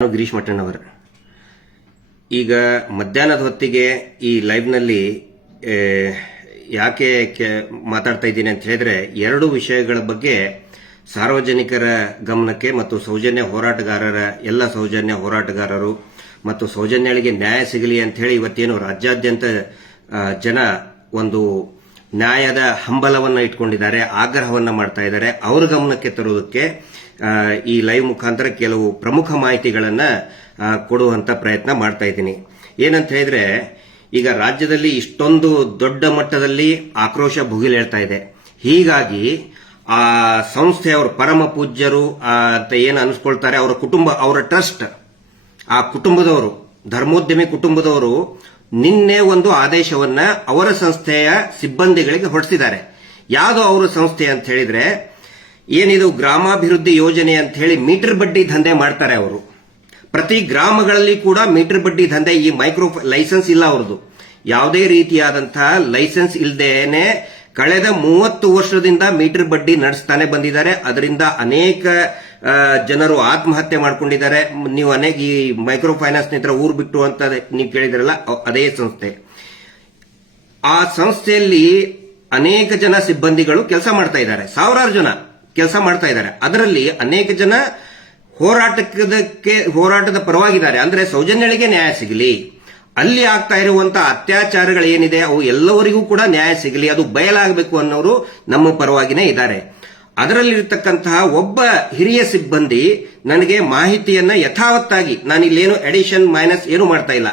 ನಾನು ಗಿರೀಶ್ ಮಠಣ್ಣವರ ಈಗ ಮಧ್ಯಾಹ್ನದ ಹೊತ್ತಿಗೆ ಈ ಲೈವ್ನಲ್ಲಿ ಯಾಕೆ ಮಾತಾಡ್ತಾ ಇದ್ದೀನಿ ಅಂತ ಹೇಳಿದ್ರೆ ಎರಡು ವಿಷಯಗಳ ಬಗ್ಗೆ ಸಾರ್ವಜನಿಕರ ಗಮನಕ್ಕೆ ಮತ್ತು ಸೌಜನ್ಯ ಹೋರಾಟಗಾರರ ಎಲ್ಲ ಸೌಜನ್ಯ ಹೋರಾಟಗಾರರು ಮತ್ತು ಸೌಜನ್ಯಗಳಿಗೆ ನ್ಯಾಯ ಸಿಗಲಿ ಅಂತ ಹೇಳಿ ಇವತ್ತೇನು ರಾಜ್ಯಾದ್ಯಂತ ಜನ ಒಂದು ನ್ಯಾಯದ ಹಂಬಲವನ್ನು ಇಟ್ಕೊಂಡಿದ್ದಾರೆ ಆಗ್ರಹವನ್ನು ಮಾಡ್ತಾ ಇದ್ದಾರೆ ಅವರ ಗಮನಕ್ಕೆ ತರುವುದಕ್ಕೆ ಈ ಲೈವ್ ಮುಖಾಂತರ ಕೆಲವು ಪ್ರಮುಖ ಮಾಹಿತಿಗಳನ್ನು ಕೊಡುವಂಥ ಪ್ರಯತ್ನ ಮಾಡ್ತಾ ಇದ್ದೀನಿ ಏನಂತ ಹೇಳಿದ್ರೆ ಈಗ ರಾಜ್ಯದಲ್ಲಿ ಇಷ್ಟೊಂದು ದೊಡ್ಡ ಮಟ್ಟದಲ್ಲಿ ಆಕ್ರೋಶ ಭುಗಿಲೇಳ್ತಾ ಇದೆ ಹೀಗಾಗಿ ಆ ಸಂಸ್ಥೆಯವರು ಪರಮ ಪೂಜ್ಯರು ಅಂತ ಏನು ಅನಿಸ್ಕೊಳ್ತಾರೆ ಅವರ ಕುಟುಂಬ ಅವರ ಟ್ರಸ್ಟ್ ಆ ಕುಟುಂಬದವರು ಧರ್ಮೋದ್ಯಮಿ ಕುಟುಂಬದವರು ನಿನ್ನೆ ಒಂದು ಆದೇಶವನ್ನ ಅವರ ಸಂಸ್ಥೆಯ ಸಿಬ್ಬಂದಿಗಳಿಗೆ ಹೊಡೆಸಿದ್ದಾರೆ ಯಾವುದೋ ಅವರ ಸಂಸ್ಥೆ ಅಂತ ಹೇಳಿದ್ರೆ ಏನಿದು ಗ್ರಾಮಾಭಿವೃದ್ಧಿ ಯೋಜನೆ ಅಂತ ಹೇಳಿ ಮೀಟರ್ ಬಡ್ಡಿ ದಂಧೆ ಮಾಡ್ತಾರೆ ಅವರು ಪ್ರತಿ ಗ್ರಾಮಗಳಲ್ಲಿ ಕೂಡ ಮೀಟರ್ ಬಡ್ಡಿ ದಂಧೆ ಈ ಮೈಕ್ರೋ ಲೈಸೆನ್ಸ್ ಇಲ್ಲ ಅವರದು ಯಾವುದೇ ರೀತಿಯಾದಂತಹ ಲೈಸೆನ್ಸ್ ಇಲ್ಲದೇನೆ ಕಳೆದ ಮೂವತ್ತು ವರ್ಷದಿಂದ ಮೀಟರ್ ಬಡ್ಡಿ ನಡೆಸ್ತಾನೆ ಬಂದಿದ್ದಾರೆ ಅದರಿಂದ ಅನೇಕ ಜನರು ಆತ್ಮಹತ್ಯೆ ಮಾಡಿಕೊಂಡಿದ್ದಾರೆ ನೀವು ಅನೇಕ ಈ ಮೈಕ್ರೋ ಫೈನಾನ್ಸ್ ನಿಂತರ ಊರು ಬಿಟ್ಟು ಅಂತ ನೀವು ಕೇಳಿದಿರಲ್ಲ ಅದೇ ಸಂಸ್ಥೆ ಆ ಸಂಸ್ಥೆಯಲ್ಲಿ ಅನೇಕ ಜನ ಸಿಬ್ಬಂದಿಗಳು ಕೆಲಸ ಮಾಡ್ತಾ ಇದ್ದಾರೆ ಸಾವಿರಾರು ಜನ ಕೆಲಸ ಮಾಡ್ತಾ ಇದ್ದಾರೆ ಅದರಲ್ಲಿ ಅನೇಕ ಜನ ಹೋರಾಟಕ್ಕೆ ಹೋರಾಟದ ಪರವಾಗಿದ್ದಾರೆ ಅಂದ್ರೆ ಸೌಜನ್ಯಗಳಿಗೆ ನ್ಯಾಯ ಸಿಗಲಿ ಅಲ್ಲಿ ಆಗ್ತಾ ಇರುವಂತಹ ಅತ್ಯಾಚಾರಗಳೇನಿದೆ ಅವು ಎಲ್ಲವರಿಗೂ ಕೂಡ ನ್ಯಾಯ ಸಿಗಲಿ ಅದು ಬಯಲಾಗಬೇಕು ಅನ್ನೋರು ನಮ್ಮ ಪರವಾಗಿನೇ ಇದ್ದಾರೆ ಅದರಲ್ಲಿರ್ತಕ್ಕಂತಹ ಒಬ್ಬ ಹಿರಿಯ ಸಿಬ್ಬಂದಿ ನನಗೆ ಮಾಹಿತಿಯನ್ನ ಯಥಾವತ್ತಾಗಿ ನಾನು ಇಲ್ಲೇನು ಅಡಿಷನ್ ಮೈನಸ್ ಏನು ಮಾಡ್ತಾ ಇಲ್ಲ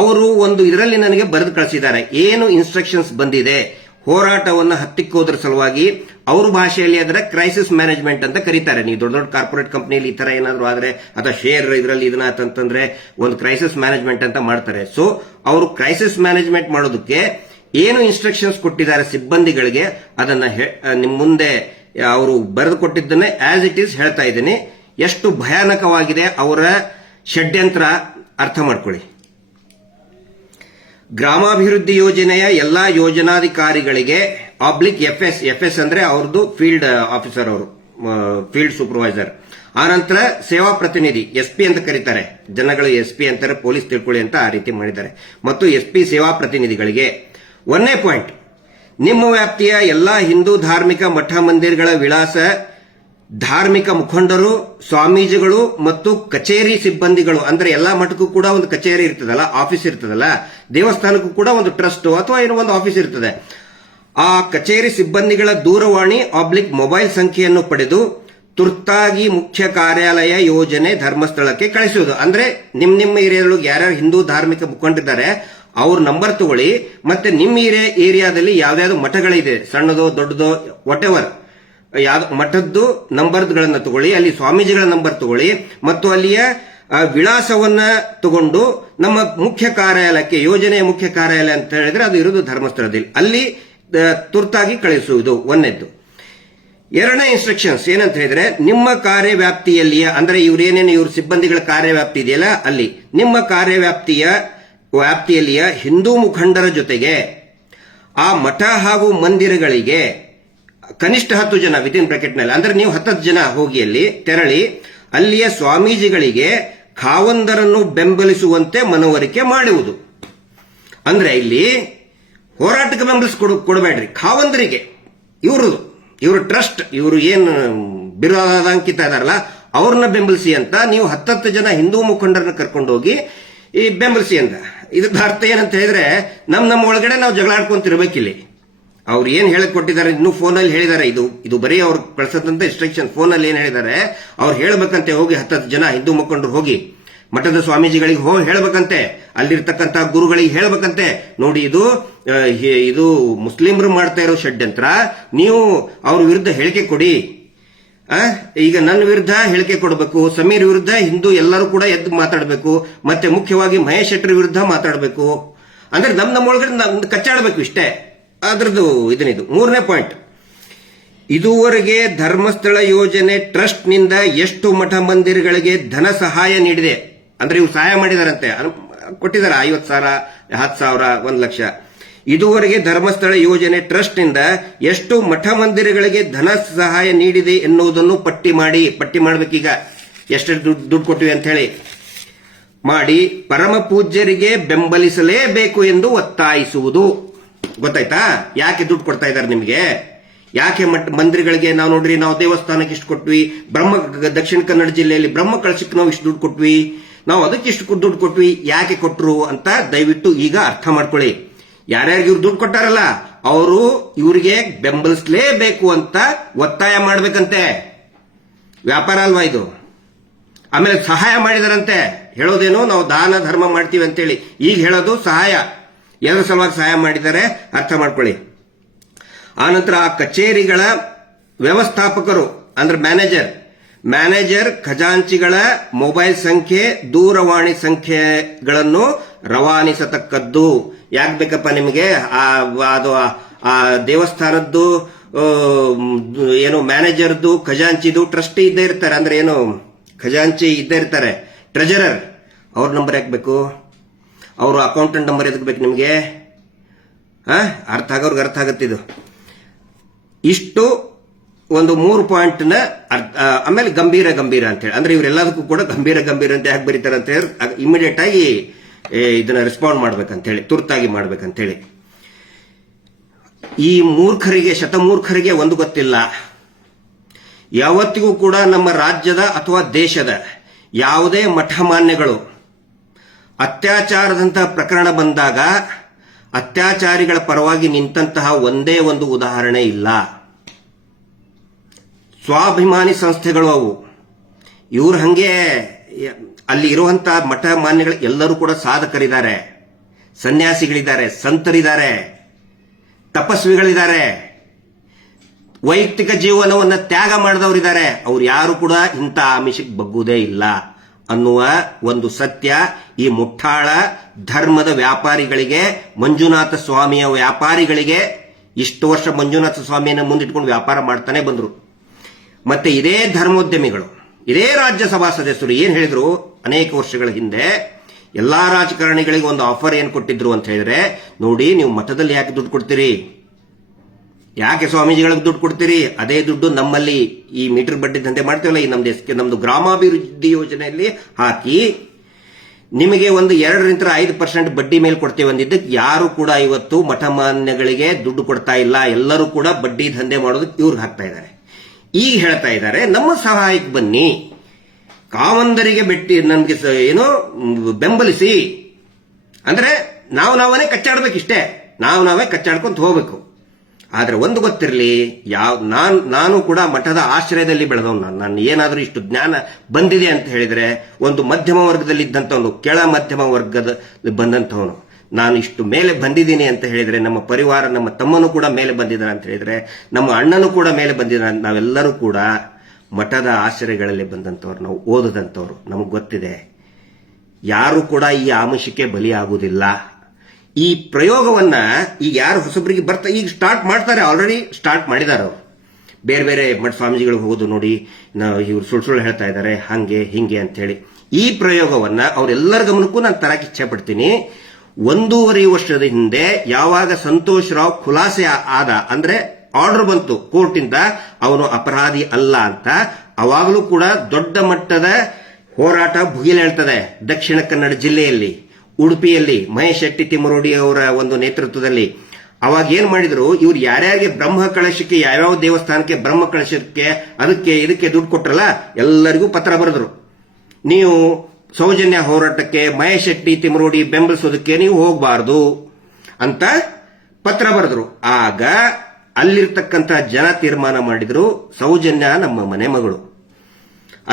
ಅವರು ಒಂದು ಇದರಲ್ಲಿ ನನಗೆ ಬರೆದು ಕಳಿಸಿದ್ದಾರೆ ಏನು ಇನ್ಸ್ಟ್ರಕ್ಷನ್ಸ್ ಬಂದಿದೆ ಹೋರಾಟವನ್ನು ಹತ್ತಿಕ್ಕೋದ್ರ ಸಲುವಾಗಿ ಅವರು ಭಾಷೆಯಲ್ಲಿ ಅದರ ಕ್ರೈಸಿಸ್ ಮ್ಯಾನೇಜ್ಮೆಂಟ್ ಅಂತ ಕರೀತಾರೆ ನೀವು ದೊಡ್ಡ ದೊಡ್ಡ ಕಾರ್ಪೊರೇಟ್ ಕಂಪ್ನಿಯಲ್ಲಿ ಈ ತರ ಏನಾದರೂ ಆದರೆ ಅಥವಾ ಶೇರ್ ಇದರಲ್ಲಿ ಇದನ್ನ ಅಂತಂದ್ರೆ ಒಂದು ಕ್ರೈಸಿಸ್ ಮ್ಯಾನೇಜ್ಮೆಂಟ್ ಅಂತ ಮಾಡ್ತಾರೆ ಸೊ ಅವರು ಕ್ರೈಸಿಸ್ ಮ್ಯಾನೇಜ್ಮೆಂಟ್ ಮಾಡೋದಕ್ಕೆ ಏನು ಇನ್ಸ್ಟ್ರಕ್ಷನ್ಸ್ ಕೊಟ್ಟಿದ್ದಾರೆ ಸಿಬ್ಬಂದಿಗಳಿಗೆ ಅದನ್ನ ನಿಮ್ಮ ಮುಂದೆ ಅವರು ಬರೆದು ಕೊಟ್ಟಿದ್ದನ್ನೇ ಆಸ್ ಇಟ್ ಈಸ್ ಹೇಳ್ತಾ ಇದ್ದೀನಿ ಎಷ್ಟು ಭಯಾನಕವಾಗಿದೆ ಅವರ ಷಡ್ಯಂತ್ರ ಅರ್ಥ ಮಾಡ್ಕೊಳ್ಳಿ ಗ್ರಾಮಾಭಿವೃದ್ಧಿ ಯೋಜನೆಯ ಎಲ್ಲಾ ಯೋಜನಾಧಿಕಾರಿಗಳಿಗೆ public F S F S ಅಂದ್ರೆ ಅವರದು ಫೀಲ್ಡ್ ಆಫೀಸರ್ ಅವರು ಫೀಲ್ಡ್ ಸೂಪರ್ವೈಸರ್ ಆನಂತರ ಸೇವಾ ಪ್ರತಿನಿಧಿ ಎಸ್ ಪಿ ಅಂತ ಕರೀತಾರೆ ಜನಗಳು ಎಸ್ ಪಿ ಅಂತಾರೆ ಪೊಲೀಸ್ ತಿಳ್ಕೊಳ್ಳಿ ಅಂತ ಆ ರೀತಿ ಮಾಡಿದ್ದಾರೆ ಮತ್ತು ಎಸ್ ಪಿ ಸೇವಾ ಪ್ರತಿನಿಧಿಗಳಿಗೆ ಒಂದನೇ ಪಾಯಿಂಟ್ ನಿಮ್ಮ ವ್ಯಾಪ್ತಿಯ ಎಲ್ಲಾ ಹಿಂದೂ ಧಾರ್ಮಿಕ ಮಠ ಮಂದಿರಗಳ ವಿಳಾಸ ಧಾರ್ಮಿಕ ಮುಖಂಡರು ಸ್ವಾಮೀಜಿಗಳು ಮತ್ತು ಕಚೇರಿ ಸಿಬ್ಬಂದಿಗಳು ಅಂದ್ರೆ ಎಲ್ಲಾ ಮಠಕ್ಕೂ ಕೂಡ ಒಂದು ಕಚೇರಿ ಇರ್ತದಲ್ಲ ಆಫೀಸ್ ಇರ್ತದಲ್ಲ ದೇವಸ್ಥಾನಕ್ಕೂ ಕೂಡ ಒಂದು ಟ್ರಸ್ಟ್ ಅಥವಾ ಏನೋ ಒಂದು ಆಫೀಸ್ ಇರ್ತದೆ ಆ ಕಚೇರಿ ಸಿಬ್ಬಂದಿಗಳ ದೂರವಾಣಿ ಆಬ್ಲಿಕ್ ಮೊಬೈಲ್ ಸಂಖ್ಯೆಯನ್ನು ಪಡೆದು ತುರ್ತಾಗಿ ಮುಖ್ಯ ಕಾರ್ಯಾಲಯ ಯೋಜನೆ ಧರ್ಮಸ್ಥಳಕ್ಕೆ ಕಳಿಸುವುದು ಅಂದ್ರೆ ನಿಮ್ ನಿಮ್ಮ ಏರಿಯಾದೊಳಗೆ ಯಾರ್ಯಾರು ಹಿಂದೂ ಧಾರ್ಮಿಕ ಮುಖಂಡಿದ್ದಾರೆ ಅವ್ರ ನಂಬರ್ ತಗೊಳ್ಳಿ ಮತ್ತೆ ನಿಮ್ಮ ಏರಿಯಾದಲ್ಲಿ ಯಾವ್ದಾದ್ರು ಮಠಗಳಿದೆ ಸಣ್ಣದೋ ದೊಡ್ಡದೋ ವಾಟ್ ಎವರ್ ಯಾವ ಮಠದ್ದು ನಂಬರ್ಗಳನ್ನು ತಗೊಳ್ಳಿ ಅಲ್ಲಿ ಸ್ವಾಮೀಜಿಗಳ ನಂಬರ್ ತಗೊಳ್ಳಿ ಮತ್ತು ಅಲ್ಲಿಯ ವಿಳಾಸವನ್ನ ತಗೊಂಡು ನಮ್ಮ ಮುಖ್ಯ ಕಾರ್ಯಾಲಯಕ್ಕೆ ಯೋಜನೆಯ ಮುಖ್ಯ ಕಾರ್ಯಾಲಯ ಅಂತ ಹೇಳಿದ್ರೆ ಅದು ಇರುವುದು ಧರ್ಮಸ್ಥಳದಲ್ಲಿ ಅಲ್ಲಿ ತುರ್ತಾಗಿ ಕಳಿಸುವುದು ಒಂದೆದ್ದು ಎರಡನೇ ಇನ್ಸ್ಟ್ರಕ್ಷನ್ಸ್ ಏನಂತ ಹೇಳಿದ್ರೆ ನಿಮ್ಮ ಕಾರ್ಯವ್ಯಾಪ್ತಿಯಲ್ಲಿಯ ಅಂದ್ರೆ ಇವ್ರೇನೇನು ಇವ್ರ ಸಿಬ್ಬಂದಿಗಳ ಕಾರ್ಯವ್ಯಾಪ್ತಿ ಇದೆಯಲ್ಲ ಅಲ್ಲಿ ನಿಮ್ಮ ಕಾರ್ಯವ್ಯಾಪ್ತಿಯ ವ್ಯಾಪ್ತಿಯಲ್ಲಿಯ ಹಿಂದೂ ಮುಖಂಡರ ಜೊತೆಗೆ ಆ ಮಠ ಹಾಗೂ ಮಂದಿರಗಳಿಗೆ ಕನಿಷ್ಠ ಹತ್ತು ಜನ ವಿತಿನ್ ನಲ್ಲಿ ಅಂದ್ರೆ ನೀವು ಹತ್ತತ್ತು ಜನ ಹೋಗಿ ಅಲ್ಲಿ ತೆರಳಿ ಅಲ್ಲಿಯ ಸ್ವಾಮೀಜಿಗಳಿಗೆ ಕಾವಂದರನ್ನು ಬೆಂಬಲಿಸುವಂತೆ ಮನವರಿಕೆ ಮಾಡುವುದು ಅಂದ್ರೆ ಇಲ್ಲಿ ಹೋರಾಟಕ್ಕೆ ಬೆಂಬಲಿಸಿ ಕೊಡಬೇಡ್ರಿ ಖಾವಂದರಿಗೆ ಇವರು ಇವರು ಟ್ರಸ್ಟ್ ಇವರು ಏನು ಬಿರುದಾಂಕಿತ ಇದಾರಲ್ಲ ಅವ್ರನ್ನ ಬೆಂಬಲಿಸಿ ಅಂತ ನೀವು ಹತ್ತತ್ತು ಜನ ಹಿಂದೂ ಮುಖಂಡರನ್ನ ಕರ್ಕೊಂಡೋಗಿ ಈ ಬೆಂಬಲಿಸಿ ಅಂತ ಇದ್ರ ಅರ್ಥ ಏನಂತ ಹೇಳಿದ್ರೆ ನಮ್ ನಮ್ಮ ಒಳಗಡೆ ನಾವು ಜಗಳಾಡ್ಕೊಂತಿರ್ಬೇಕಿಲ್ಲಿ ಅವ್ರು ಏನ್ ಹೇಳಕ್ ಕೊಟ್ಟಿದ್ದಾರೆ ಇನ್ನು ಫೋನಲ್ಲಿ ಹೇಳಿದ್ದಾರೆ ಇದು ಇದು ಬರೀ ಅವ್ರು ಕಳ್ಸದಂತ ಇನ್ಸ್ಟ್ರಕ್ಷನ್ ಫೋನಲ್ಲಿ ಏನ್ ಹೇಳಿದ್ದಾರೆ ಅವ್ರು ಹೇಳಬೇಕಂತೆ ಹೋಗಿ ಹತ್ತತ್ತು ಜನ ಹಿಂದೂ ಮುಖಂಡರು ಹೋಗಿ ಮಠದ ಸ್ವಾಮೀಜಿಗಳಿಗೆ ಹೋಗಿ ಹೇಳಬೇಕಂತೆ ಅಲ್ಲಿರ್ತಕ್ಕಂತಹ ಗುರುಗಳಿಗೆ ಹೇಳಬೇಕಂತೆ ನೋಡಿ ಇದು ಇದು ಮುಸ್ಲಿಮರು ಮಾಡ್ತಾ ಇರೋ ಷಡ್ಯಂತ್ರ ನೀವು ಅವ್ರ ವಿರುದ್ಧ ಹೇಳಿಕೆ ಕೊಡಿ ಈಗ ನನ್ನ ವಿರುದ್ಧ ಹೇಳಿಕೆ ಕೊಡಬೇಕು ಸಮೀರ್ ವಿರುದ್ಧ ಹಿಂದೂ ಎಲ್ಲರೂ ಕೂಡ ಎದ್ದು ಮಾತಾಡಬೇಕು ಮತ್ತೆ ಮುಖ್ಯವಾಗಿ ಮಹೇಶ್ ಶೆಟ್ಟರ್ ವಿರುದ್ಧ ಮಾತಾಡಬೇಕು ಅಂದ್ರೆ ನಮ್ಮ ನಮ್ಮೊಳಗಡೆ ಕಚ್ಚಾಡಬೇಕು ಇಷ್ಟೇ ಅದರದ್ದು ಇದನ್ನಿದು ಮೂರನೇ ಪಾಯಿಂಟ್ ಇದುವರೆಗೆ ಧರ್ಮಸ್ಥಳ ಯೋಜನೆ ಟ್ರಸ್ಟ್ನಿಂದ ಎಷ್ಟು ಮಠ ಮಂದಿರಗಳಿಗೆ ಧನ ಸಹಾಯ ನೀಡಿದೆ ಅಂದ್ರೆ ಇವು ಸಹಾಯ ಮಾಡಿದಾರಂತೆ ಕೊಟ್ಟಿದ್ದಾರೆ ಐವತ್ತು ಸಾವಿರ ಹತ್ತು ಸಾವಿರ ಒಂದು ಲಕ್ಷ ಇದುವರೆಗೆ ಧರ್ಮಸ್ಥಳ ಯೋಜನೆ ಟ್ರಸ್ಟ್ನಿಂದ ಎಷ್ಟು ಮಠ ಮಂದಿರಗಳಿಗೆ ಧನ ಸಹಾಯ ನೀಡಿದೆ ಎನ್ನುವುದನ್ನು ಪಟ್ಟಿ ಮಾಡಿ ಪಟ್ಟಿ ಮಾಡಬೇಕೀಗ ಎಷ್ಟು ದುಡ್ಡು ದುಡ್ಡು ಕೊಟ್ಟಿವೆ ಅಂತ ಹೇಳಿ ಮಾಡಿ ಪರಮ ಪೂಜ್ಯರಿಗೆ ಬೆಂಬಲಿಸಲೇಬೇಕು ಎಂದು ಒತ್ತಾಯಿಸುವುದು ಗೊತ್ತಾಯ್ತಾ ಯಾಕೆ ದುಡ್ಡು ಕೊಡ್ತಾ ಇದ್ದಾರೆ ನಿಮಗೆ ಯಾಕೆ ಮಠ ಮಂದಿರಗಳಿಗೆ ನಾವು ನೋಡ್ರಿ ನಾವು ದೇವಸ್ಥಾನಕ್ಕೆ ಇಷ್ಟು ಕೊಟ್ವಿ ಬ್ರಹ್ಮ ದಕ್ಷಿಣ ಕನ್ನಡ ಜಿಲ್ಲೆಯಲ್ಲಿ ಬ್ರಹ್ಮ ಕಳಶಕ್ಕೆ ನಾವು ಇಷ್ಟು ದುಡ್ಡು ಕೊಟ್ವಿ ನಾವು ಅದಕ್ಕೆ ಇಷ್ಟು ದುಡ್ಡು ಕೊಟ್ವಿ ಯಾಕೆ ಕೊಟ್ರು ಅಂತ ದಯವಿಟ್ಟು ಈಗ ಅರ್ಥ ಮಾಡ್ಕೊಳ್ಳಿ ಯಾರ್ಯಾರಿಗೆ ಇವ್ರು ದುಡ್ಡು ಕೊಟ್ಟಾರಲ್ಲ ಅವರು ಇವರಿಗೆ ಬೆಂಬಲಿಸಲೇಬೇಕು ಅಂತ ಒತ್ತಾಯ ಮಾಡಬೇಕಂತೆ ವ್ಯಾಪಾರ ಅಲ್ವಾ ಇದು ಆಮೇಲೆ ಸಹಾಯ ಮಾಡಿದಾರಂತೆ ಹೇಳೋದೇನು ನಾವು ದಾನ ಧರ್ಮ ಮಾಡ್ತೀವಿ ಅಂತೇಳಿ ಈಗ ಹೇಳೋದು ಸಹಾಯ ಎಲ್ಲರ ಸಲುವಾಗಿ ಸಹಾಯ ಮಾಡಿದ್ದಾರೆ ಅರ್ಥ ಮಾಡ್ಕೊಳ್ಳಿ ಆನಂತರ ಆ ಕಚೇರಿಗಳ ವ್ಯವಸ್ಥಾಪಕರು ಅಂದ್ರೆ ಮ್ಯಾನೇಜರ್ ಮ್ಯಾನೇಜರ್ ಖಜಾಂಚಿಗಳ ಮೊಬೈಲ್ ಸಂಖ್ಯೆ ದೂರವಾಣಿ ಸಂಖ್ಯೆಗಳನ್ನು ರವಾನಿಸತಕ್ಕದ್ದು ಯಾಕೆ ಬೇಕಪ್ಪ ನಿಮಗೆ ಅದು ಆ ದೇವಸ್ಥಾನದ್ದು ಏನು ಮ್ಯಾನೇಜರ್ದು ಖಜಾಂಚಿದು ಟ್ರಸ್ಟಿ ಇದ್ದೇ ಇರ್ತಾರೆ ಅಂದ್ರೆ ಏನು ಖಜಾಂಚಿ ಇದ್ದೇ ಇರ್ತಾರೆ ಟ್ರೆಜರರ್ ಅವ್ರ ನಂಬರ್ ಯಾಕೆ ಬೇಕು ಅವರು ಅಕೌಂಟೆಂಟ್ ನಂಬರ್ ಎದಕ್ಬೇಕು ಬೇಕು ನಿಮಗೆ ಹಾಂ ಅರ್ಥ ಆಗೋರ್ಗೆ ಅರ್ಥ ಇದು ಇಷ್ಟು ಒಂದು ಮೂರು ಪಾಯಿಂಟ್ನ ಅರ್ಥ ಆಮೇಲೆ ಗಂಭೀರ ಗಂಭೀರ ಅಂತೇಳಿ ಅಂದ್ರೆ ಇವರೆಲ್ಲದಕ್ಕೂ ಕೂಡ ಗಂಭೀರ ಗಂಭೀರ ಅಂತ ಯಾಕೆ ಬರೀತಾರೆ ಅಂತ ಹೇಳಿ ಇಮಿಡಿಯೇಟ್ ಆಗಿ ಇದನ್ನ ರೆಸ್ಪಾಂಡ್ ಹೇಳಿ ತುರ್ತಾಗಿ ಮಾಡ್ಬೇಕಂತೇಳಿ ಈ ಮೂರ್ಖರಿಗೆ ಶತಮೂರ್ಖರಿಗೆ ಒಂದು ಗೊತ್ತಿಲ್ಲ ಯಾವತ್ತಿಗೂ ಕೂಡ ನಮ್ಮ ರಾಜ್ಯದ ಅಥವಾ ದೇಶದ ಯಾವುದೇ ಮಾನ್ಯಗಳು ಅತ್ಯಾಚಾರದಂತಹ ಪ್ರಕರಣ ಬಂದಾಗ ಅತ್ಯಾಚಾರಿಗಳ ಪರವಾಗಿ ನಿಂತಹ ಒಂದೇ ಒಂದು ಉದಾಹರಣೆ ಇಲ್ಲ ಸ್ವಾಭಿಮಾನಿ ಸಂಸ್ಥೆಗಳು ಅವು ಇವ್ರು ಹಂಗೆ ಅಲ್ಲಿ ಇರುವಂತಹ ಮಠ ಮಾನ್ಯಗಳ ಎಲ್ಲರೂ ಕೂಡ ಸಾಧಕರಿದ್ದಾರೆ ಸನ್ಯಾಸಿಗಳಿದ್ದಾರೆ ಸಂತರಿದ್ದಾರೆ ತಪಸ್ವಿಗಳಿದ್ದಾರೆ ವೈಯಕ್ತಿಕ ಜೀವನವನ್ನು ತ್ಯಾಗ ಮಾಡಿದವರಿದ್ದಾರೆ ಅವ್ರು ಯಾರು ಕೂಡ ಇಂಥ ಆಮಿಷಕ್ಕೆ ಬಗ್ಗುವುದೇ ಇಲ್ಲ ಅನ್ನುವ ಒಂದು ಸತ್ಯ ಈ ಮುಠಾಳ ಧರ್ಮದ ವ್ಯಾಪಾರಿಗಳಿಗೆ ಮಂಜುನಾಥ ಸ್ವಾಮಿಯ ವ್ಯಾಪಾರಿಗಳಿಗೆ ಇಷ್ಟು ವರ್ಷ ಮಂಜುನಾಥ ಸ್ವಾಮಿಯನ್ನು ಮುಂದಿಟ್ಕೊಂಡು ವ್ಯಾಪಾರ ಮಾಡ್ತಾನೆ ಬಂದರು ಮತ್ತೆ ಇದೇ ಧರ್ಮೋದ್ಯಮಿಗಳು ಇದೇ ರಾಜ್ಯಸಭಾ ಸದಸ್ಯರು ಏನು ಹೇಳಿದ್ರು ಅನೇಕ ವರ್ಷಗಳ ಹಿಂದೆ ಎಲ್ಲಾ ರಾಜಕಾರಣಿಗಳಿಗೆ ಒಂದು ಆಫರ್ ಏನು ಕೊಟ್ಟಿದ್ರು ಅಂತ ಹೇಳಿದ್ರೆ ನೋಡಿ ನೀವು ಮತದಲ್ಲಿ ಯಾಕೆ ದುಡ್ಡು ಕೊಡ್ತೀರಿ ಯಾಕೆ ಸ್ವಾಮೀಜಿಗಳಿಗೆ ದುಡ್ಡು ಕೊಡ್ತೀರಿ ಅದೇ ದುಡ್ಡು ನಮ್ಮಲ್ಲಿ ಈ ಮೀಟರ್ ಬಡ್ಡಿ ದಂಧೆ ಮಾಡ್ತೀವಲ್ಲ ಈ ದೇಶಕ್ಕೆ ನಮ್ದು ಗ್ರಾಮಾಭಿವೃದ್ಧಿ ಯೋಜನೆಯಲ್ಲಿ ಹಾಕಿ ನಿಮಗೆ ಒಂದು ಎರಡರಿಂದ ಐದು ಪರ್ಸೆಂಟ್ ಬಡ್ಡಿ ಮೇಲೆ ಕೊಡ್ತೀವಿ ಅಂದಿದ್ದಕ್ಕೆ ಯಾರು ಕೂಡ ಇವತ್ತು ಮಾನ್ಯಗಳಿಗೆ ದುಡ್ಡು ಕೊಡ್ತಾ ಇಲ್ಲ ಎಲ್ಲರೂ ಕೂಡ ಬಡ್ಡಿ ದಂಧೆ ಮಾಡೋದಕ್ಕೆ ಇವ್ರಿಗೆ ಹಾಕ್ತಾ ಇದ್ದಾರೆ ಈಗ ಹೇಳ್ತಾ ಇದ್ದಾರೆ ನಮ್ಮ ಸಹಾಯಕ್ಕೆ ಬನ್ನಿ ಕಾವಂದರಿಗೆ ಬೆಟ್ಟಿ ನಮಗೆ ಏನು ಬೆಂಬಲಿಸಿ ಅಂದ್ರೆ ನಾವು ನಾವೇ ಕಚ್ಚಾಡ್ಬೇಕಿಷ್ಟೇ ನಾವು ನಾವೇ ಕಚ್ಚಾಡ್ಕೊಂತ ಹೋಗ್ಬೇಕು ಆದರೆ ಒಂದು ಗೊತ್ತಿರಲಿ ಯಾವ ನಾನು ನಾನು ಕೂಡ ಮಠದ ಆಶ್ರಯದಲ್ಲಿ ಬೆಳೆದವನು ನಾನು ನಾನು ಏನಾದರೂ ಇಷ್ಟು ಜ್ಞಾನ ಬಂದಿದೆ ಅಂತ ಹೇಳಿದರೆ ಒಂದು ಮಧ್ಯಮ ವರ್ಗದಲ್ಲಿ ಇದ್ದಂಥವನು ಕೆಳ ಮಧ್ಯಮ ವರ್ಗದ ಬಂದಂಥವನು ನಾನು ಇಷ್ಟು ಮೇಲೆ ಬಂದಿದ್ದೀನಿ ಅಂತ ಹೇಳಿದರೆ ನಮ್ಮ ಪರಿವಾರ ನಮ್ಮ ತಮ್ಮನೂ ಕೂಡ ಮೇಲೆ ಬಂದಿದ್ದಾನೆ ಅಂತ ಹೇಳಿದರೆ ನಮ್ಮ ಅಣ್ಣನೂ ಕೂಡ ಮೇಲೆ ಬಂದಿದ್ದಾನೆ ನಾವೆಲ್ಲರೂ ಕೂಡ ಮಠದ ಆಶ್ರಯಗಳಲ್ಲಿ ಬಂದಂಥವ್ರು ನಾವು ಓದದಂಥವ್ರು ನಮಗೆ ಗೊತ್ತಿದೆ ಯಾರು ಕೂಡ ಈ ಆಮಿಷಕ್ಕೆ ಬಲಿಯಾಗುವುದಿಲ್ಲ ಈ ಪ್ರಯೋಗವನ್ನ ಈಗ ಯಾರು ಹೊಸಬ್ರಿಗೆ ಬರ್ತಾ ಈಗ ಸ್ಟಾರ್ಟ್ ಮಾಡ್ತಾರೆ ಆಲ್ರೆಡಿ ಸ್ಟಾರ್ಟ್ ಮಾಡಿದ್ದಾರೆ ಬೇರೆ ಬೇರೆ ಮಠ ಸ್ವಾಮೀಜಿಗಳು ಹೋಗೋದು ನೋಡಿ ಇವ್ರು ಸುಳ್ಳು ಸುಳ್ಳು ಹೇಳ್ತಾ ಇದ್ದಾರೆ ಹಂಗೆ ಹಿಂಗೆ ಅಂತ ಹೇಳಿ ಈ ಪ್ರಯೋಗವನ್ನ ಅವರೆಲ್ಲರ ಗಮನಕ್ಕೂ ನಾನು ತರಕ್ಕೆ ಇಚ್ಛೆ ಪಡ್ತೀನಿ ಒಂದೂವರೆ ವರ್ಷದ ಹಿಂದೆ ಯಾವಾಗ ಸಂತೋಷ್ ರಾವ್ ಖುಲಾಸೆ ಆದ ಅಂದ್ರೆ ಆರ್ಡರ್ ಬಂತು ಕೋರ್ಟಿಂದ ಅವನು ಅಪರಾಧಿ ಅಲ್ಲ ಅಂತ ಅವಾಗಲೂ ಕೂಡ ದೊಡ್ಡ ಮಟ್ಟದ ಹೋರಾಟ ಭುಗಿಲೇಳ್ತದೆ ದಕ್ಷಿಣ ಕನ್ನಡ ಜಿಲ್ಲೆಯಲ್ಲಿ ಉಡುಪಿಯಲ್ಲಿ ಮಹೇಶ್ ಶೆಟ್ಟಿ ತಿಮ್ಮರೋಡಿ ಅವರ ಒಂದು ನೇತೃತ್ವದಲ್ಲಿ ಅವಾಗ ಏನ್ ಮಾಡಿದ್ರು ಇವ್ರು ಯಾರ್ಯಾರಿಗೆ ಬ್ರಹ್ಮ ಕಳಶಕ್ಕೆ ಯಾವ್ಯಾವ ದೇವಸ್ಥಾನಕ್ಕೆ ಬ್ರಹ್ಮ ಕಳಶಕ್ಕೆ ಅದಕ್ಕೆ ಇದಕ್ಕೆ ದುಡ್ಡು ಕೊಟ್ರಲ್ಲ ಎಲ್ಲರಿಗೂ ಪತ್ರ ಬರೆದ್ರು ನೀವು ಸೌಜನ್ಯ ಹೋರಾಟಕ್ಕೆ ಮಹೇಶ್ ಶೆಟ್ಟಿ ತಿಮರೋಡಿ ಬೆಂಬಲಿಸೋದಕ್ಕೆ ನೀವು ಹೋಗಬಾರದು ಅಂತ ಪತ್ರ ಬರೆದ್ರು ಆಗ ಅಲ್ಲಿರ್ತಕ್ಕಂಥ ಜನ ತೀರ್ಮಾನ ಮಾಡಿದ್ರು ಸೌಜನ್ಯ ನಮ್ಮ ಮನೆ ಮಗಳು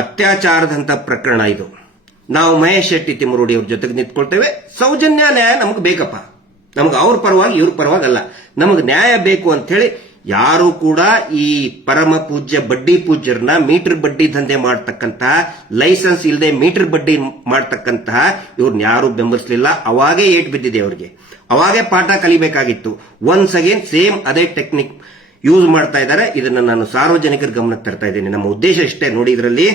ಅತ್ಯಾಚಾರದಂತ ಪ್ರಕರಣ ಇದು ನಾವು ಮಹೇಶ್ ಶೆಟ್ಟಿ ತಿಮ್ಮರೂಡಿ ಅವ್ರ ಜೊತೆಗೆ ನಿಂತ್ಕೊಳ್ತೇವೆ ಸೌಜನ್ಯ ನ್ಯಾಯ ನಮಗೆ ಬೇಕಪ್ಪ ನಮಗೆ ಅವ್ರ ಪರವಾಗಿ ಇವ್ರ ಪರವಾಗಿ ಅಲ್ಲ ನಮಗೆ ನ್ಯಾಯ ಬೇಕು ಅಂತ ಹೇಳಿ ಯಾರು ಕೂಡ ಈ ಪರಮ ಪೂಜ್ಯ ಬಡ್ಡಿ ಪೂಜ್ಯರನ್ನ ಮೀಟರ್ ಬಡ್ಡಿ ದಂಧೆ ಮಾಡ್ತಕ್ಕಂತಹ ಲೈಸೆನ್ಸ್ ಇಲ್ಲದೆ ಮೀಟರ್ ಬಡ್ಡಿ ಮಾಡ್ತಕ್ಕಂತಹ ಇವ್ರನ್ನ ಯಾರು ಬೆಂಬಲಿಸಲಿಲ್ಲ ಅವಾಗೇ ಏಟ್ ಬಿದ್ದಿದೆ ಅವ್ರಿಗೆ ಅವಾಗೇ ಪಾಠ ಕಲಿಬೇಕಾಗಿತ್ತು ಒನ್ಸ್ ಅಗೇನ್ ಸೇಮ್ ಅದೇ ಟೆಕ್ನಿಕ್ ಯೂಸ್ ಮಾಡ್ತಾ ಇದ್ದಾರೆ ಇದನ್ನ ನಾನು ಸಾರ್ವಜನಿಕರ ಗಮನಕ್ಕೆ ತರ್ತಾ ಇದ್ದೇನೆ ನಮ್ಮ ಉದ್ದೇಶ ಇಷ್ಟೇ ನೋಡಿ ಇದರಲ್ಲಿ